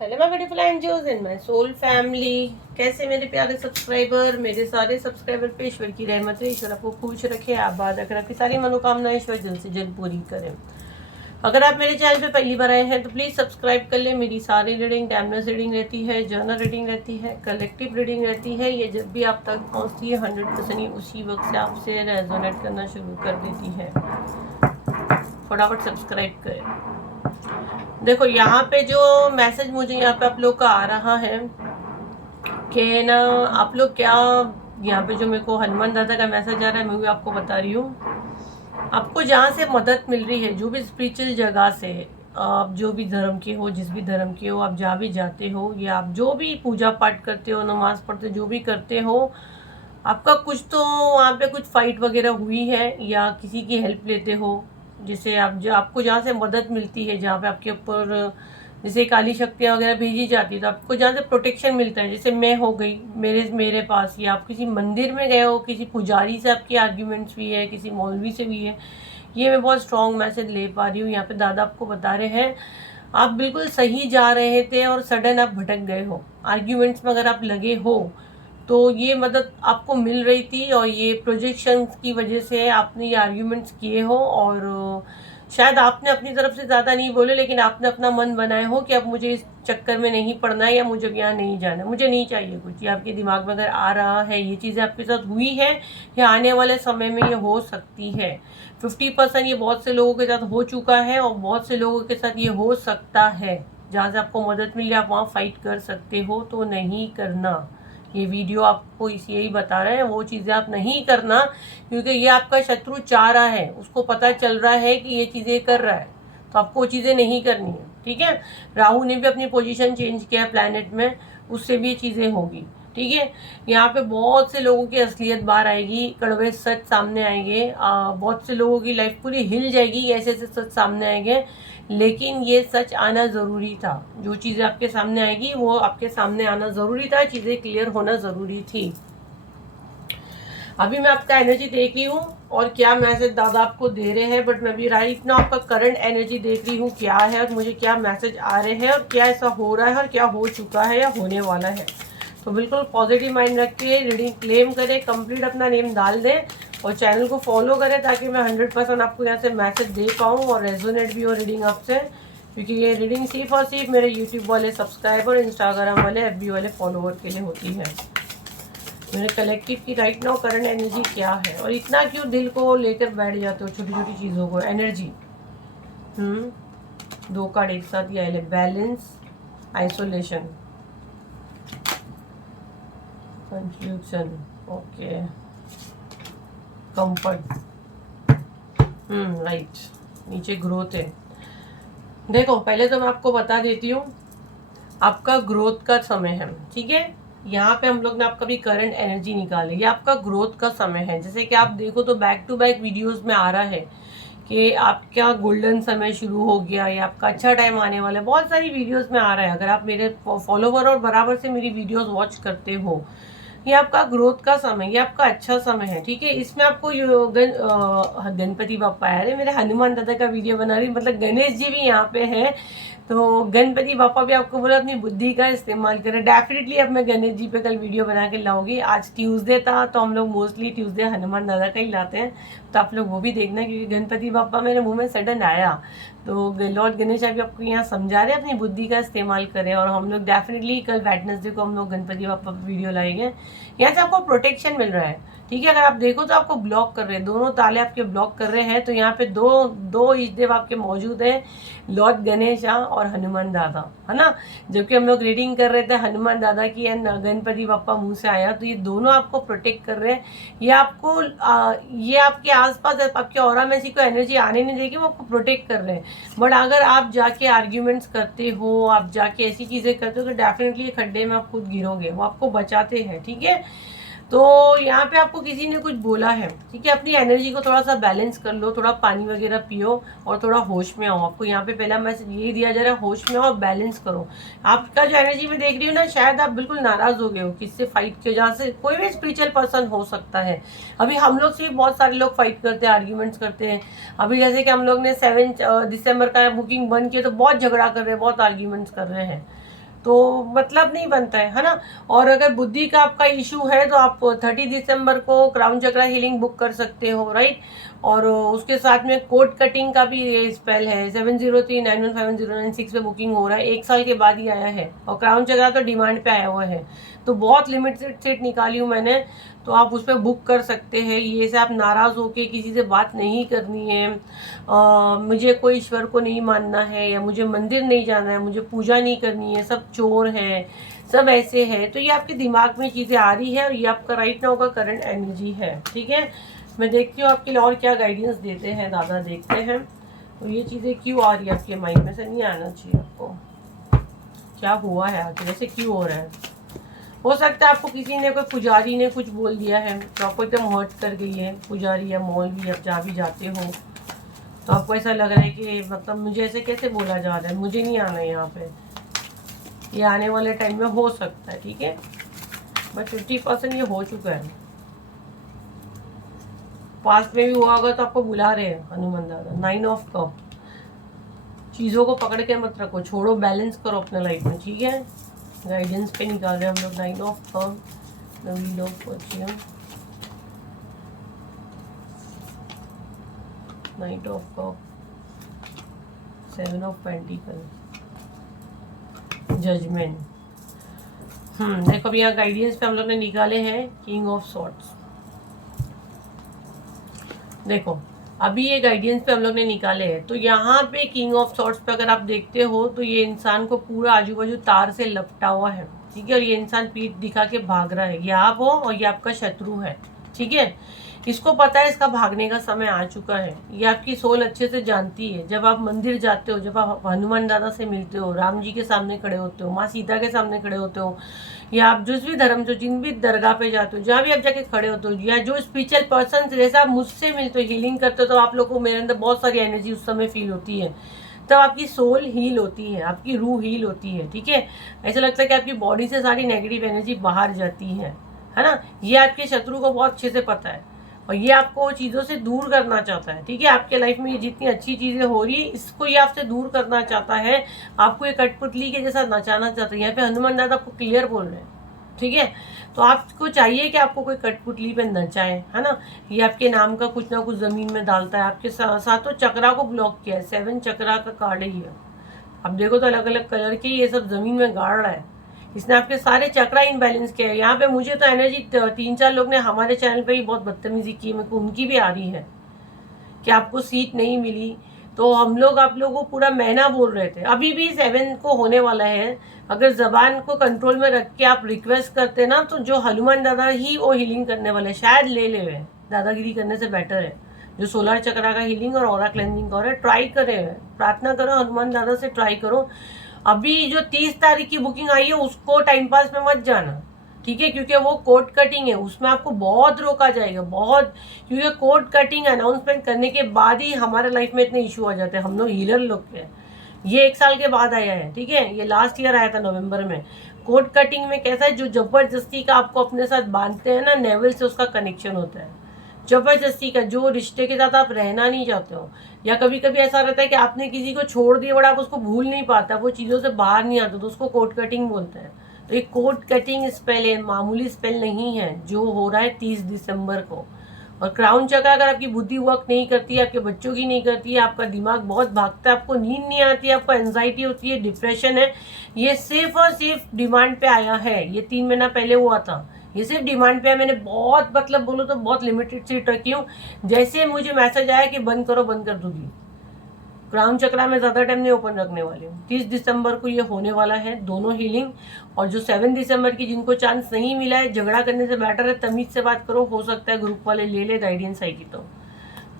Hello my beautiful angels and my soul family. कैसे मेरे प्यारे सब्सक्राइबर, मेरे सारे सब्सक्राइबर पे ईश्वर की रहमत है। ईश्वर आपको खुश रखे, आबाद रखे, आपकी सारी मनोकामनाएं ईश्वर जल्द से जल्द पूरी करें। अगर आप मेरे चैनल पे पहली बार आए हैं तो प्लीज़ सब्सक्राइब कर लें। मेरी सारी रीडिंग टाइमलेस रीडिंग रहती है, जर्नल रीडिंग रहती है, कलेक्टिव रीडिंग रहती है। ये जब भी आप तक पहुँचती है 100% ही उसी वक्त से आपसे रेजोनेट करना शुरू कर देती है। फटाफट सब्सक्राइब करें। देखो यहाँ पे जो मैसेज मुझे यहाँ पे आप लोग का आ रहा है कि ना, आप लोग क्या, यहाँ पे जो मेरे को हनुमान दादा का मैसेज आ रहा है मैं भी आपको बता रही हूँ। आपको जहाँ से मदद मिल रही है, जो भी स्पिरिचुअल जगह से, आप जो भी धर्म के हो, जिस भी धर्म के हो, आप जहाँ भी जाते हो या आप जो भी पूजा पाठ करते हो, नमाज पढ़ते हो, जो भी करते हो, आपका कुछ तो वहाँ पे कुछ फाइट वगैरह हुई है या किसी की हेल्प लेते हो। जैसे आप जो आपको जहाँ से मदद मिलती है, जहाँ पे आपके ऊपर जैसे काली शक्तियाँ वगैरह भेजी जाती है, तो आपको जहाँ से प्रोटेक्शन मिलता है, जैसे मैं हो गई मेरे पास, या आप किसी मंदिर में गए हो, किसी पुजारी से आपकी आर्ग्यूमेंट्स भी है, किसी मौलवी से भी है। ये मैं बहुत स्ट्रॉन्ग मैसेज ले पा रही हूँ। यहाँ पे दादा आपको बता रहे हैं आप बिल्कुल सही जा रहे थे और सडन आप भटक गए हो। आर्ग्यूमेंट्स में अगर आप लगे हो तो ये मदद आपको मिल रही थी, और ये प्रोजेक्शन की वजह से आपने ये आर्ग्यूमेंट्स किए हो। और शायद आपने अपनी तरफ से ज़्यादा नहीं बोले, लेकिन आपने अपना मन बनाए हो कि अब मुझे इस चक्कर में नहीं पड़ना है, या मुझे अब यहाँ नहीं जाना, मुझे नहीं चाहिए कुछ। ये आपके दिमाग में अगर आ रहा है, ये चीज़ें आपके साथ हुई है या आने वाले समय में ये हो सकती है। 50% ये बहुत से लोगों के साथ हो चुका है और बहुत से लोगों के साथ ये हो सकता है। जहाँ से आपको मदद मिली आप वहाँ फाइट कर सकते हो, तो नहीं करना। ये वीडियो आपको यही बता रहे हैं, वो चीज़ें आप नहीं करना, क्योंकि ये आपका शत्रु चाह रहा है, उसको पता चल रहा है कि ये चीज़ें कर रहा है, तो आपको वो चीज़ें नहीं करनी है। ठीक है, राहु ने भी अपनी पोजीशन चेंज किया है प्लैनेट में, उससे भी ये चीज़ें होगी। ठीक है, यहाँ पे बहुत से लोगों की असलियत बाहर आएगी, कड़वे सच सामने आएंगे। बहुत से लोगों की लाइफ पूरी हिल जाएगी, ऐसे ऐसे सच सामने आएंगे। लेकिन ये सच आना ज़रूरी था। जो चीज़ें आपके सामने आएगी वो आपके सामने आना ज़रूरी था, चीज़ें क्लियर होना ज़रूरी थी। अभी मैं आपका एनर्जी देख रही हूँ और क्या मैसेज दादा आपको दे रहे हैं, बट मैं अभी राइट ना आपका करंट एनर्जी देख रही हूँ क्या है, और मुझे क्या मैसेज आ रहे हैं, और क्या ऐसा हो रहा है, और क्या हो चुका है या होने वाला है। तो बिल्कुल पॉजिटिव माइंड रख के रीडिंग क्लेम करें, कंप्लीट अपना नेम डाल दें और चैनल को फॉलो करें, ताकि मैं 100% आपको यहाँ से मैसेज दे पाऊँ और रेजोनेट भी हो रीडिंग आपसे। क्योंकि ये रीडिंग सिर्फ और सिर्फ मेरे यूट्यूब वाले सब्सक्राइबर, इंस्टाग्राम वाले, FB वाले फॉलोवर के लिए होती है। मेरे कलेक्टिव की राइट नाउ करंट एनर्जी क्या है, और इतना क्यों दिल को लेकर बैठ जाते हो छोटी छोटी चीज़ों को। एनर्जी 2 कार्ड एक साथ ही आए, balance, isolation, confusion, okay, comfort, right, नीचे ग्रोथ है। देखो पहले तो मैं आपको बता देती हूँ, आपका ग्रोथ का समय है। ठीक है, यहाँ पे हम लोग ने आपका भी करंट एनर्जी निकाले, ये आपका ग्रोथ का समय है। जैसे कि आप देखो तो बैक टू बैक वीडियोस में आ रहा है कि आपका गोल्डन समय शुरू हो गया, या आपका अच्छा टाइम आने वाला है। बहुत सारी वीडियोस में आ रहा है। अगर आप मेरे फॉलोवर और बराबर से मेरी वीडियोस वॉच करते हो, ये आपका ग्रोथ का समय, ये आपका अच्छा समय है। ठीक है, इसमें आपको गणपति बापा है, मेरे हनुमान दादा का वीडियो बना रही, मतलब गणेश जी भी यहाँ पे है। तो गणपति बापा भी आपको बोला अपनी बुद्धि का इस्तेमाल करें। डेफिनेटली अब मैं गणेश जी पे कल वीडियो बना के लाऊंगी। आज ट्यूसडे था तो हम लोग मोस्टली ट्यूसडे हनुमान दादा का ही लाते हैं, तो आप लोग वो भी देखना, क्योंकि गणपति बापा मेरे मुंह में सडन आया। तो लॉर्ड गणेश अभी आपको यहाँ समझा रहे हैं अपनी बुद्धि का इस्तेमाल करें। और हम लोग डेफिनेटली कल वेडनेसडे को हम लोग गणपति बापा वीडियो लाएंगे। यहाँ से आपको प्रोटेक्शन मिल रहा है। ठीक है, अगर आप देखो तो आपको ब्लॉक कर रहे हैं, दोनों ताले आपके ब्लॉक कर रहे हैं। तो यहाँ पे दो इष्ट देव आपके मौजूद हैं, लॉर्ड गणेश और हनुमान दादा, है ना। जबकि हम लोग रीडिंग कर रहे थे हनुमान दादा की एंड गणपति बापा मुंह से आया, तो ये दोनों आपको प्रोटेक्ट कर रहे हैं। ये आपको ये आपके आसपास आपके ऑरा में ऐसी कोई एनर्जी आने नहीं देगी, वो आपको प्रोटेक्ट कर रहे हैं। बट अगर आप जाके आर्ग्यूमेंट्स करते हो, आप जाके ऐसी चीज़ें करते हो, तो डेफिनेटली खड्डे में आप खुद गिरोगे। वो आपको बचाते हैं। ठीक है, तो यहाँ पे आपको किसी ने कुछ बोला है। ठीक है, अपनी एनर्जी को थोड़ा सा बैलेंस कर लो, थोड़ा पानी वगैरह पियो और थोड़ा होश में आओ। आपको यहाँ पे पहला मैसेज यही दिया जा रहा है, होश में आओ, बैलेंस करो। आपका जो एनर्जी में देख रही हूँ ना, शायद आप बिल्कुल नाराज हो गए हो किससे फाइट के, जहाँ से कोई भी स्पिरिचुअल पर्सन हो सकता है। अभी हम लोग से भी बहुत सारे लोग फाइट करते हैं, आर्ग्यूमेंट्स करते हैं। अभी जैसे कि हम लोग ने 7 दिसंबर का बुकिंग बंद किया, तो बहुत झगड़ा कर रहे हैं, बहुत आर्ग्यूमेंट्स कर रहे हैं। तो मतलब नहीं बनता है ना। और अगर बुद्धि का आपका इशू है तो आप 30 दिसंबर को क्राउन चक्रा हीलिंग बुक कर सकते हो, राइट। और उसके साथ में कोड कटिंग का भी ये स्पेल है, 7039151096 पे बुकिंग हो रहा है, 1 साल के बाद ही आया है। और क्राउन चक्रा तो डिमांड पे आया हुआ है, तो बहुत लिमिटेड सीट निकाली हूँ मैंने, तो आप उस पर बुक कर सकते हैं। ये से आप नाराज़ होके किसी से बात नहीं करनी है, मुझे कोई ईश्वर को नहीं मानना है, या मुझे मंदिर नहीं जाना है, मुझे पूजा नहीं करनी है, सब चोर है, सब ऐसे है। तो ये आपके दिमाग में चीज़ें आ रही है, और ये आपका राइट नाउ का करंट एनर्जी है, ठीक है। मैं देखती हूँ आपके लिए और क्या गाइडेंस देते हैं दादा, देखते हैं। तो ये चीज़ें क्यों आ रही है आपके माइंड में से, नहीं आना चाहिए आपको, क्या हुआ है आखिर, ऐसे क्यों हो रहा है। हो सकता है आपको किसी ने, कोई पुजारी ने कुछ बोल दिया है, तो आपको एकदम हर्ट कर गई है पुजारी या मौलवी, आप जहाँ भी जाते हो तो आपको ऐसा लग रहा है कि मतलब मुझे ऐसे कैसे बोला जा रहा है, मुझे नहीं आना है यहाँ पे। ये आने वाले टाइम में हो सकता है, ठीक है, बट 50% ये हो चुका है। पास्ट में भी हुआ होगा तो आपको बुला रहे हैं हनुमान दादा। 9 ऑफ कप, चीज़ों को पकड़ के मत रखो, छोड़ो, बैलेंस करो अपने लाइफ में, ठीक है। गाइडेंस पे निकाल रहे हैं हम लोग 9 of cup, the wheel of fortune, knight of cup, 7 of pentacle, judgement. देखो अब यहाँ गाइडेंस पे हम लोग ने निकाले हैं किंग ऑफ सॉर्ड्स। देखो अभी ये गाइडेंस पे हम लोग ने निकाले हैं, तो यहाँ पे किंग ऑफ सॉर्ड्स पे अगर आप देखते हो तो ये इंसान को पूरा आजू बाजू तार से लपटा हुआ है, ठीक है। और ये इंसान पीठ दिखा के भाग रहा है, ये आप हो और ये आपका शत्रु है, ठीक है। इसको पता है इसका भागने का समय आ चुका है, ये आपकी सोल अच्छे से जानती है। जब आप मंदिर जाते हो, जब आप हनुमान दादा से मिलते हो, राम जी के सामने खड़े होते हो, माँ सीता के सामने खड़े होते हो, या आप जिस भी धर्म से, जिन भी दरगाह पे जाते हो, जहाँ भी आप जाके खड़े होते हो, या जो स्पिरिचुअल पर्सन जैसा आप मुझसे मिलते हो, हीलिंग करते हो, तो आप लोग को मेरे अंदर बहुत सारी एनर्जी उस समय फील होती है। तब आपकी सोल हील होती है, आपकी रूह हील होती है, ठीक है। ऐसा लगता है कि आपकी बॉडी से सारी नेगेटिव एनर्जी बाहर जाती है ना। ये आपके शत्रु को बहुत अच्छे से पता है, और ये आपको चीज़ों से दूर करना चाहता है, ठीक है। आपके लाइफ में ये जितनी अच्छी चीज़ें हो रही है, इसको ये आपसे दूर करना चाहता है, आपको ये कठपुतली के जैसा नचाना चाहता है। यहाँ पे हनुमान दादा आपको क्लियर बोल रहे हैं, ठीक है। तो आपको चाहिए कि आपको कोई कठपुतली पे नचाए, है ना। ये आपके नाम का कुछ ना कुछ ज़मीन में डालता है, आपके सातों चक्रा को ब्लॉक किया है, 7 चक्रा का कार्ड ही है। अब देखो तो अलग अलग कलर के ये सब ज़मीन में गाड़ रहा है, इसने आपके सारे चक्रा इनबैलेंस किया है। यहाँ पे मुझे तो एनर्जी 3-4 लोग ने हमारे चैनल पे ही बहुत बदतमीजी की, मेरे को उनकी भी आ रही है कि आपको सीट नहीं मिली। तो हम लोग आप लोगों को पूरा महीना बोल रहे थे, अभी भी 7 को होने वाला है। अगर जबान को कंट्रोल में रख के आप रिक्वेस्ट करते ना, तो जो हनुमान दादा ही वो हीलिंग करने वाले, शायद ले ले हुए, दादागिरी करने से बेटर है जो सोलर चक्रा का हीलिंग और ऑरा क्लेंजिंग का हो रहा है, ट्राई करें, प्रार्थना करो हनुमान दादा से, ट्राई करो। अभी जो 30 तारीख की बुकिंग आई है उसको टाइम पास में मत जाना, ठीक है, क्योंकि वो कोड कटिंग है, उसमें आपको बहुत रोका जाएगा, बहुत। क्योंकि कोड कटिंग अनाउंसमेंट करने के बाद ही हमारे लाइफ में इतने इशू आ जाते हैं, हम लोग हीलर लोग के। ये 1 साल के बाद आया है, ठीक है, ये लास्ट ईयर आया था नवंबर में। कोड कटिंग में कैसा है, जो जबरदस्ती का आपको अपने साथ बांधते हैं ना, नेवल से उसका कनेक्शन होता है, जबरदस्ती का, जो रिश्ते के साथ आप रहना नहीं चाहते हो। या कभी कभी ऐसा रहता है कि आपने किसी को छोड़ दिया बड़ा, आप उसको भूल नहीं पाता, वो चीज़ों से बाहर नहीं आता, तो उसको कोड कटिंग बोलते हैं। तो एक कोड कटिंग स्पेल है, मामूली स्पेल नहीं है, जो हो रहा है 30 दिसंबर को। और क्राउन चक्र अगर आपकी बुद्धि वर्क नहीं करती है, आपके बच्चों की नहीं करती है, आपका दिमाग बहुत भागता है, आपको नींद नहीं आती है, आपको एंजाइटी होती है, डिप्रेशन है, ये सिर्फ और सिर्फ डिमांड पे आया है। ये 3 महीना पहले हुआ था, ये सिर्फ डिमांड पे है। मैंने बहुत, मतलब बोलो तो बहुत लिमिटेड सीट रखी हूँ। जैसे मुझे मैसेज आया कि बंद करो, बंद कर दूंगी। क्राउन चक्रा में ज़्यादा टाइम नहीं ओपन रखने वाली हूँ। 30 दिसंबर को ये होने वाला है, दोनों हीलिंग। और जो 7 दिसंबर की जिनको चांस नहीं मिला है, झगड़ा करने से बेटर है तमीज से बात करो, हो सकता है ग्रुप वाले ले ले, गाइडेंस आएगी तो।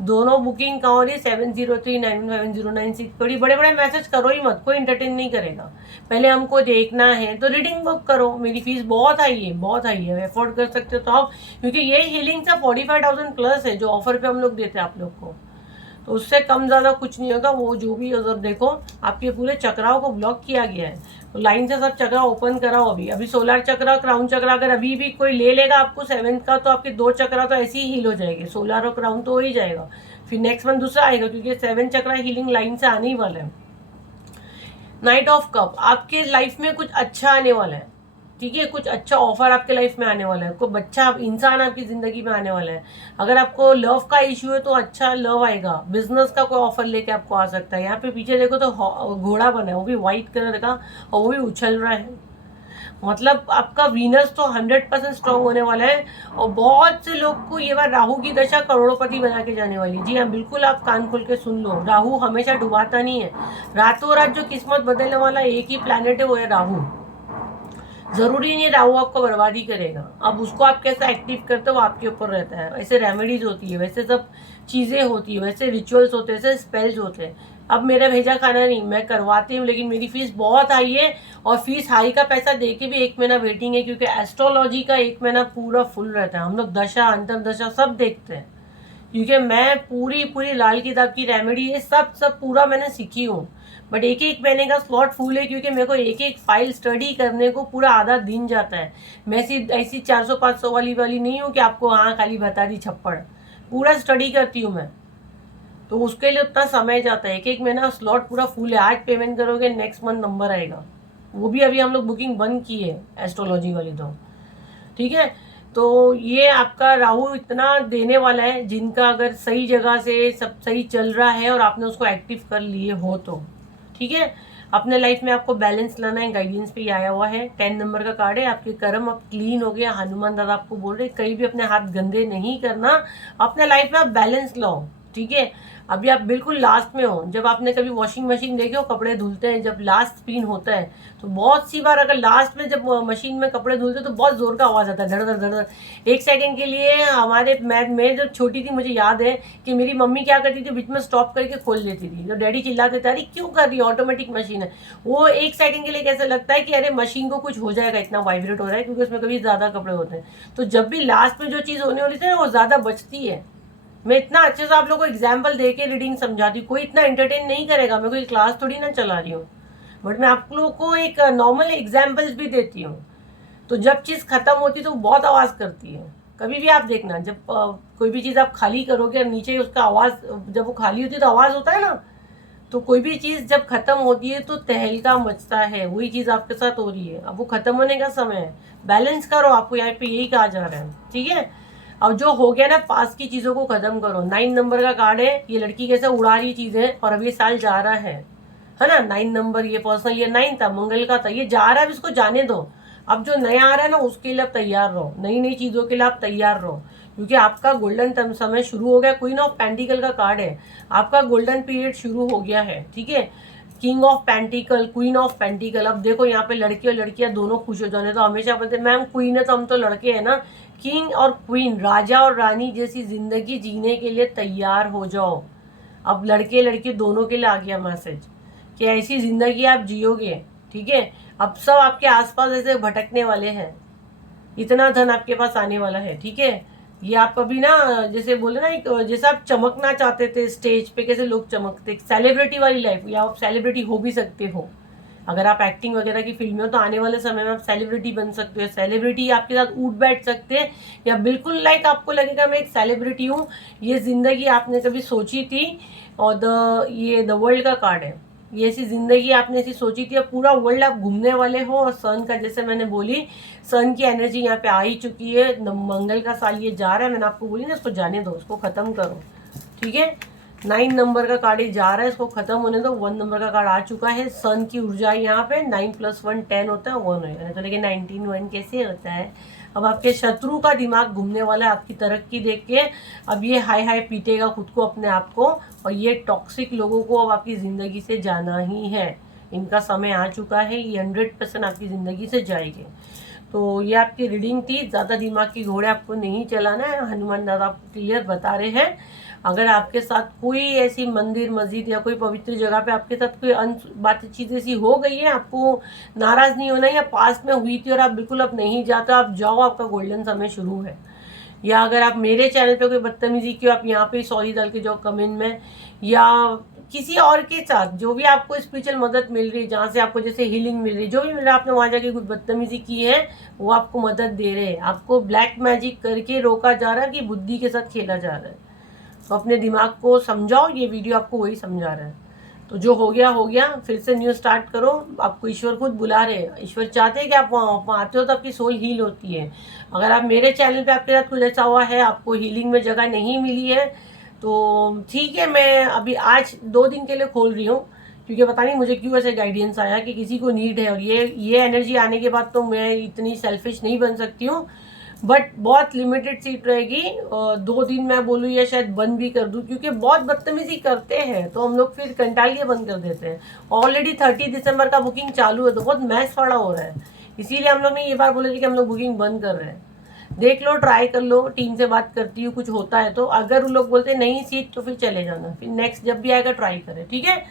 दोनों बुकिंग का और 7039151096 बड़ी बड़े बड़े मैसेज करो ही मत, कोई इंटरटेन नहीं करेगा। पहले हमको देखना है तो रीडिंग बुक करो, मेरी फीस बहुत हाई है, बहुत हाई है, अफोर्ड कर सकते हो तो आप, क्योंकि ये हीलिंग का 45,000 प्लस है जो ऑफर पे हम लोग देते हैं आप लोग को, तो उससे कम ज़्यादा कुछ नहीं होगा। वो जो भी उधर देखो, आपके पूरे चक्राओं को ब्लॉक किया गया है, तो लाइन से सब चक्रा ओपन कराओ। अभी सोलर चक्रा, क्राउन चक्रा अगर अभी भी कोई ले लेगा आपको 7 का, तो आपके 2 चक्रा तो ऐसे ही हील हो जाएंगे, सोलर और क्राउन तो हो ही जाएगा। फिर नेक्स्ट मंथ दूसरा आएगा, क्योंकि 7 चक्रा हीलिंग लाइन से आने ही वाला है। नाइट ऑफ कप, आपके लाइफ में कुछ अच्छा आने वाला है, ठीक है, कुछ अच्छा ऑफर आपके लाइफ में आने वाला है, कोई बच्चा इंसान आपकी जिंदगी में आने वाला है। अगर आपको लव का इश्यू है तो अच्छा लव आएगा, बिजनेस का कोई ऑफर लेके आपको आ सकता है। यहाँ पे पीछे देखो तो घोड़ा बना है, वो भी व्हाइट कलर का, और वो भी उछल रहा है। मतलब आपका वीनस तो 100% स्ट्रांग होने वाला है। और बहुत से लोग को ये बार राहु की दशा करोड़पति बना के जाने वाली है। जी हाँ, बिल्कुल आप कान खोल के सुन लो, राहु हमेशा डुबाता नहीं है। रातों रात जो किस्मत बदलने वाला एक ही प्लैनेट है, वो है राहु। जरूरी नहीं राहु आपको बर्बादी करेगा, अब उसको आप कैसे एक्टिव करते हो वो आपके ऊपर रहता है। वैसे रेमेडीज होती है, वैसे सब चीजें होती है, वैसे रिचुअल्स होते हैं, वैसे स्पेल्स होते हैं। अब मेरा भेजा खाना नहीं, मैं करवाती हूँ, लेकिन मेरी फीस बहुत हाई है। और फीस हाई का पैसा दे के भी 1 महीना वेटिंग है, क्योंकि एस्ट्रोलॉजी का 1 महीना पूरा फुल रहता है। हम लोग दशा अंतर्दशा सब देखते हैं, क्योंकि मैं पूरी पूरी लाल किताब की रेमेडी ये सब पूरा मैंने सीखी हूँ। बट एक एक महीने का स्लॉट फुल है, क्योंकि मेरे को एक एक फाइल स्टडी करने को पूरा आधा दिन जाता है। मैं ऐसी 400-500 वाली नहीं हूँ कि आपको हाँ खाली बता दी छप्पड़, पूरा स्टडी करती हूँ मैं, तो उसके लिए उतना समय जाता है। एक एक महीना स्लॉट पूरा फुल है। आज पेमेंट करोगे नेक्स्ट मंथ नंबर आएगा, वो भी अभी हम लोग बुकिंग बंद की है एस्ट्रोलॉजी वाली तो, ठीक है। तो ये आपका राहु इतना देने वाला है, जिनका अगर सही जगह से सब सही चल रहा है और आपने उसको एक्टिव कर लिए हो तो, ठीक है। अपने लाइफ में आपको बैलेंस लाना है, गाइडेंस पे आया हुआ है। 10 नंबर का कार्ड है। आपके कर्म अब क्लीन हो गया, हनुमान दादा आपको बोल रहे कहीं भी अपने हाथ गंदे नहीं करना, अपने लाइफ में आप बैलेंस लाओ, ठीक है। अभी आप बिल्कुल लास्ट में हो। जब आपने कभी वॉशिंग मशीन देखे हो, कपड़े धुलते हैं जब लास्ट स्पिन होता है, तो बहुत सी बार अगर लास्ट में जब मशीन में कपड़े धुलते हैं तो बहुत जोर का आवाज आता है, धड़ धड़ धड़ धड़। 1 सेकंड के लिए हमारे मैं जब छोटी थी मुझे याद है कि मेरी मम्मी क्या करती थी, बीच में स्टॉप करके खोल लेती थी। तो डैडी चिल्लाते थे, अरे क्यों कर रही है, ऑटोमेटिक मशीन है। वो 1 सेकंड के लिए कैसे लगता है कि अरे मशीन को कुछ हो जाएगा, इतना वाइब्रेट हो रहा है, क्योंकि उसमें कभी ज्यादा कपड़े होते हैं। तो जब भी लास्ट में जो चीज होने वाली थी ना, वो ज्यादा बचती है। मैं इतना अच्छे से आप लोगों को एग्जाम्पल दे के रीडिंग समझाती हूँ, कोई इतना एंटरटेन नहीं करेगा, मैं कोई क्लास थोड़ी ना चला रही हूँ, बट मैं आप लोगों को एक नॉर्मल एग्जाम्पल्स भी देती हूँ। तो जब चीज खत्म होती है तो बहुत आवाज करती है। कभी भी आप देखना, जब कोई भी चीज आप खाली करोगे और नीचे उसका आवाज, जब वो खाली होती है तो आवाज होता है ना, तो कोई भी चीज जब खत्म होती है तो तहलका मचता है। वही चीज आपके साथ हो रही है, अब वो खत्म होने का समय है। बैलेंस करो, आपको यहाँ पे यही कहा जा रहा है, ठीक है। अब जो हो गया ना, पास की चीजों को खत्म करो। 9 नंबर का कार्ड है। ये लड़की कैसे उड़ा रही चीजें, और अब ये साल जा रहा है ना। 9 नंबर, ये पर्सनल, ये 9 था, मंगल का था, ये जा रहा है, इसको जाने दो। अब जो नया आ रहा है ना, उसके लिए आप तैयार रहो, नई नई चीजों के लिए आप तैयार रहो, क्योंकि आपका गोल्डन समय शुरू हो गया। क्वीन ऑफ पेंटिकल का कार्ड है, आपका गोल्डन पीरियड शुरू हो गया है, ठीक है। King of pentacle, queen of pentacle. अब देखो यहाँ पे लड़के और लड़कियां दोनों खुश हो जाने। तो हमेशा बोलते मैम क्वीन है तो हम तो लड़के हैं ना। किंग और क्वीन, राजा और रानी जैसी जिंदगी जीने के लिए तैयार हो जाओ। अब लड़के लड़की दोनों के लिए आ गया मैसेज कि ऐसी जिंदगी आप जियोगे, ठीक है। अब सब आपके आसपास ऐसे भटकने वाले हैं, इतना धन आपके पास आने वाला है, ठीक है। ये आप अभी ना, जैसे बोले ना, एक जैसे आप चमकना चाहते थे स्टेज पे, कैसे लोग चमकते, सेलिब्रिटी वाली लाइफ, या आप सेलिब्रिटी हो भी सकते हो। अगर आप एक्टिंग वगैरह की फील्ड में हो तो आने वाले समय में आप सेलिब्रिटी बन सकते हो। सेलिब्रिटी आपके साथ उठ बैठ सकते हैं, या बिल्कुल लाइक आपको लगेगा मैं एक सेलिब्रिटी हूँ। ये जिंदगी आपने कभी सोची थी, और द वर्ल्ड का कार्ड है। ये ऐसी जिंदगी आपने ऐसी सोची थी, अब पूरा वर्ल्ड आप घूमने वाले हो। और सन का, जैसे मैंने बोली, सन की एनर्जी यहाँ पे आ ही चुकी है। मंगल का साल ये जा रहा है, मैंने आपको बोली ना, इसको जाने दो, उसको खत्म करो, ठीक है। 9 नंबर का कार्ड जा रहा है, इसको खत्म होने दो। 1 नंबर का कार्ड आ चुका है। सन की ऊर्जा यहाँ पे 9 + 1 10 होता है, 1 हो जाए तो, लेकिन 19 1 कैसे होता है। अब आपके शत्रु का दिमाग घूमने वाला है आपकी तरक्की देख के। अब ये हाय हाय पीटेगा खुद को, अपने आप को, और ये टॉक्सिक लोगों को अब आपकी जिंदगी से जाना ही है। इनका समय आ चुका है, ये 100% आपकी जिंदगी से जाएंगे। तो ये आपकी रीडिंग थी। ज़्यादा दिमाग की घोड़े आपको नहीं चलाना है, हनुमान दादा आपको क्लियर बता रहे हैं। अगर आपके साथ कोई ऐसी मंदिर मस्जिद या कोई पवित्र जगह पे आपके साथ कोई बातचीत ऐसी हो गई है, आपको नाराज नहीं होना, या पास्ट में हुई थी और आप बिल्कुल अब नहीं जाते, आप जाओ, आपका गोल्डन समय शुरू है। या अगर आप मेरे चैनल पे कोई बदतमीजी की, आप यहाँ पे सॉरी डाल के जाओ कमेंट में, या किसी और के साथ जो भी आपको स्पिरिचुअल मदद मिल रही है, जहाँ से आपको जैसे हीलिंग मिल रही है, जो भी मिल रहा है, आपने वहाँ जाके कुछ बदतमीजी की है, वो आपको मदद दे रहे हैं। आपको ब्लैक मैजिक करके रोका जा रहा है कि बुद्धि के साथ खेला जा रहा है। तो अपने दिमाग को समझाओ, ये वीडियो आपको वही समझा रहा है। तो जो हो गया, फिर से न्यू स्टार्ट करो। आपको ईश्वर खुद बुला रहे हैं, ईश्वर चाहते हैं कि आप वहाँ आते हो तो आपकी सोल हील होती है। अगर आप मेरे चैनल पे आपके साथ कुछ ऐसा हुआ है, आपको हीलिंग में जगह नहीं मिली है, तो ठीक है, मैं अभी आज 2 दिन के लिए खोल रही हूँ, क्योंकि पता नहीं मुझे क्यों ऐसे गाइडेंस आया कि किसी को नीड है, और ये एनर्जी आने के बाद तो मैं इतनी सेल्फिश नहीं बन सकती हूँ, बट बहुत लिमिटेड सीट रहेगी। 2 दिन मैं बोलूँ या शायद बंद भी कर दूँ, क्योंकि बहुत बदतमीजी करते हैं तो हम लोग फिर कंटाल के बंद कर देते हैं। ऑलरेडी 30 दिसंबर का बुकिंग चालू है, तो बहुत मैस पड़ा हो रहा है, इसीलिए हम लोग ने ये बार बोला कि हम लोग बुकिंग बंद कर रहे हैं। देख लो, ट्राई कर लो, टीम से बात करती हूँ, कुछ होता है तो। अगर उन लोग बोलते नहीं सीट तो फिर चले जाना, फिर नेक्स्ट जब भी आएगा ट्राई करें, ठीक है।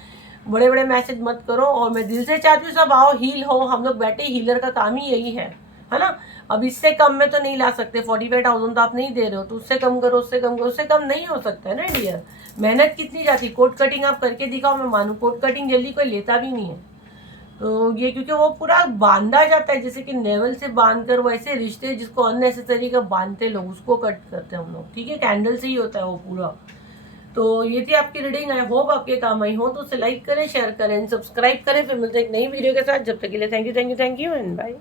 बड़े बड़े मैसेज मत करो, और मैं दिल से चाहती हूँ सब आओ, हील हो। हम लोग बैठे, हीलर का काम ही यही है ना। अब इससे कम में तो नहीं ला सकते, 45,000 तो आप नहीं दे रहे हो, तो उससे कम करो, उससे कम करो, उससे कम नहीं हो सकता है ना डियर। मेहनत कितनी जाती, कोट कटिंग आप करके दिखाओ, मैं मानू कोट कटिंग जल्दी कोई लेता भी नहीं है। तो ये क्योंकि वो पूरा बांधा जाता है, जैसे कि नेवल से बांध कर, वैसे रिश्ते जिसको अननेसेसरी का बांधते लोग, उसको कट करते हैं हम लोग, ठीक है। कैंडल से ही होता है वो पूरा। तो ये थी आपकी रीडिंग, आई होप आपके काम आई हो, तो उसे लाइक करें, शेयर करें, सब्सक्राइब करें। फिर मिलते हैं एक नई वीडियो के साथ, जब तक के लिए थैंक यू एंड बाय।